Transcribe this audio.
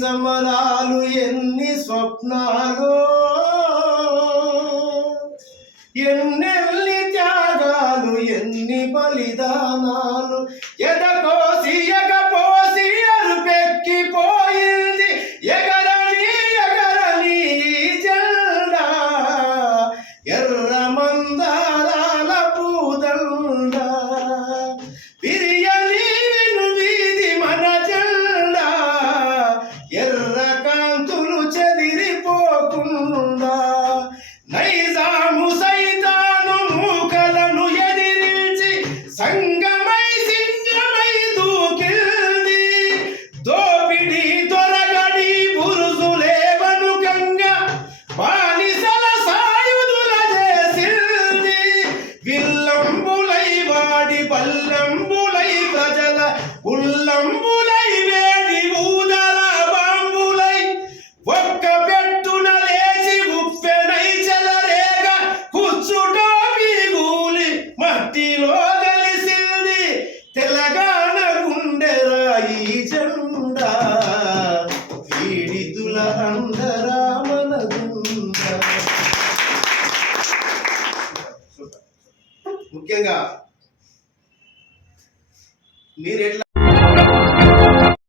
సమరాలు ఎన్ని స్వప్నాలు? ఎన్నెల్లి త్యాగాలు ఎన్ని బలిదానాలు? ఎర్ర కాంతులు చెదిరిపోకుండా నైజాము సైతాను మూకలను ఎదిరించి సంగ మట్టిలో కలిసింది తెలంగాణ గుండె రాయి జెండా. పీడితుల అందరా మనదుండా మీరు ఎట్లా